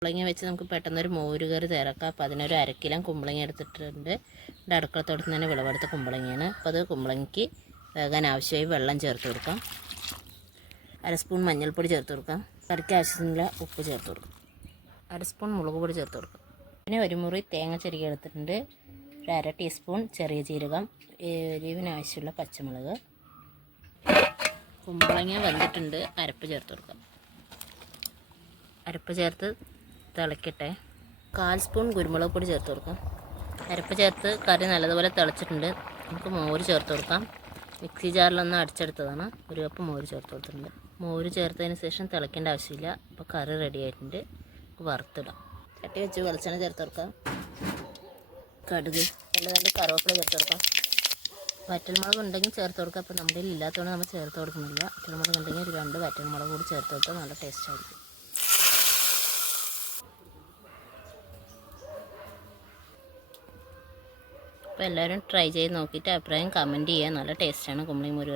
കുമ്പളങ്ങ വെച്ച് നമുക്ക് പെട്ടെന്നൊരു മോര് കറി തിരക്കാം അപ്പോൾ അതിനൊരു അരക്കിലം കുമ്പളങ്ങ എടുത്തിട്ടുണ്ട്. ഇവിടെ അടുക്കളത്തോട്ടത്തിൽ തന്നെ വിളവെടുത്ത കുമ്പളങ്ങയാണ്. അപ്പോൾ അത് കുമ്പളങ്ങയ്ക്ക് വേകാൻ ആവശ്യമായി വെള്ളം ചേർത്ത് കൊടുക്കാം. അര സ്പൂൺ മഞ്ഞൾപ്പൊടി ചേർത്ത് കൊടുക്കാം. കറിക്ക് ആവശ്യത്തിനുള്ള ഉപ്പ് ചേർത്ത് കൊടുക്കാം. അര സ്പൂൺ മുളക് പൊടി ചേർത്ത് കൊടുക്കാം. പിന്നെ ഒരു മുറി തേങ്ങ ചെരുകി എടുത്തിട്ടുണ്ട്. ഒരു അര ടീസ്പൂൺ ചെറിയ ജീരകം എരിവിന് ആവശ്യമുള്ള പച്ചമുളക്. കുമ്പളങ്ങ വെന്തിട്ടുണ്ട്. അരപ്പ് ചേർത്ത് കൊടുക്കാം. അരപ്പ് ചേർത്ത് തിളക്കട്ടെ. കാൽ സ്പൂൺ കുരുമുളക് പൊടി ചേർത്ത് കൊടുക്കാം. അരപ്പ് ചേർത്ത് കറി നല്ലതുപോലെ തിളച്ചിട്ടുണ്ട്. നമുക്ക് മോര് ചേർത്ത് കൊടുക്കാം. മിക്സി ജാറിലൊന്ന് അടിച്ചെടുത്തതാണ്. ഒരു കപ്പ് മോര് ചേർത്ത് കൊടുത്തിട്ടുണ്ട്. മോര് ചേർത്തതിന് ശേഷം തിളയ്ക്കേണ്ട ആവശ്യമില്ല. അപ്പോൾ കറി റെഡി ആയിട്ടുണ്ട്. നമുക്ക് വറുത്തിടാം. കട്ടി വെച്ച് വെളിച്ചെണ്ണ ചേർത്ത് കൊടുക്കാം. കടുക് നല്ല നല്ല കറിവേപ്പില ചേർത്ത് കൊടുക്കാം. വറ്റൽമുളക് ഉണ്ടെങ്കിൽ ചേർത്ത് കൊടുക്കാം. അപ്പോൾ നമ്മുടെ ഇല്ലാത്തതുകൊണ്ട് നമ്മൾ ചേർത്ത് കൊടുക്കുന്നില്ല. വറ്റൽമുളക് ഉണ്ടെങ്കിൽ ഒരു രണ്ട് വറ്റൽമുളക് കൂടി ചേർത്ത് കൊടുത്താൽ നല്ല ടേസ്റ്റ് ആയിരിക്കും. അപ്പോൾ എല്ലാവരും ട്രൈ ചെയ്ത് നോക്കിയിട്ട് അഭിപ്രായം കമന്റ് ചെയ്യുക നല്ല ടേസ്റ്റാണ് കുമ്പളി മുരുക